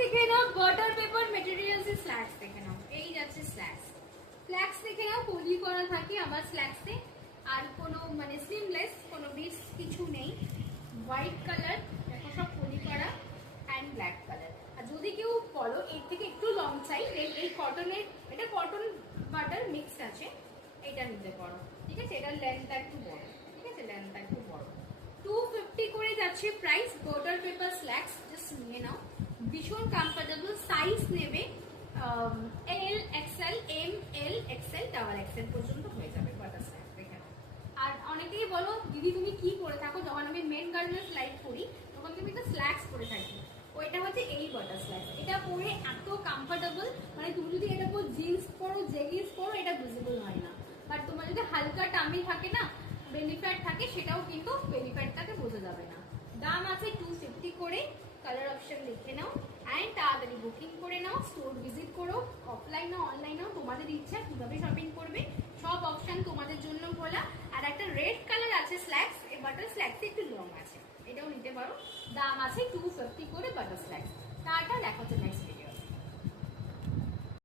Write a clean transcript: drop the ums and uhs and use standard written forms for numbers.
দেখে নাও, butter paper materials এর slacks দেখে নাও, এই যাচ্ছে স্ল্যাক্স। স্ল্যাক্স দেখে নাও, পলি করা থাকে আমার স্ল্যাক্সে, আর কোনো মানে স্লিমলেস, কোনো বিটস কিছু নেই। হোয়াইট কালার দেখো, সব পলি করা অ্যান্ড ব্ল্যাক কালার। আর যদি কেউ বলো এর থেকে একটু লং চাই, এই কটনের, এটা কটন বাটার মিক্স আছে, এটা নিতে পারো, ঠিক আছে। এটার লেন্থটা একটু বড়, ঠিক আছে, লেন্থটা একটু বড়। 250 করে যাচ্ছে price. Butter paper slacks just নিয়ে নাও, ভীষণ কমফোর্টেবল। সাইজ নেবে L XL, M L XL, double XL পর্যন্ত হয়ে যাবে বাটার স্ল্যাক্স দেখে নাও। আর অনেকেই বলো দিদি তুমি কি পরে থাকো, যখন আমি মেন গার্মেন্টস লাইভ করি তখন তুমি তো স্ল্যাক্স পরে থাকি, ওইটা হচ্ছে এই বাটার স্ল্যাক্স। এটা পরে এত কমফোর্টেবল, মানে তুমি যদি এটা পর জিন্স পরো, জেগিন্স পরো, এটা ভিজিবল হয় না। বাট তোমার যদি হালকা টামি থাকে না, বেলি ফ্যাট থাকে, সেটাও কিন্তু বেলি ফ্যাটটাকে বোঝা যাবে না। দাম আছে 250 করে। কালার অপশন লিখে নাও অ্যান্ড তাড়াতাড়ি বুকিং করে নাও। স্টোর ভিজিট করো, অফলাইন না অনলাইনেও, তোমাদের ইচ্ছা কিভাবে শপিং করবে, সব অপশন তোমাদের জন্য খোলা। আর একটা রেড কালার আছে স্ল্যাক্স, এই বাটার স্ল্যাক্স একটু লং আছে, এটাও নিতে পারো। দাম আছে 250 করে বাটার স্ল্যাক্স। টাটা, দেখা হচ্ছে নেক্সট ভিডিও।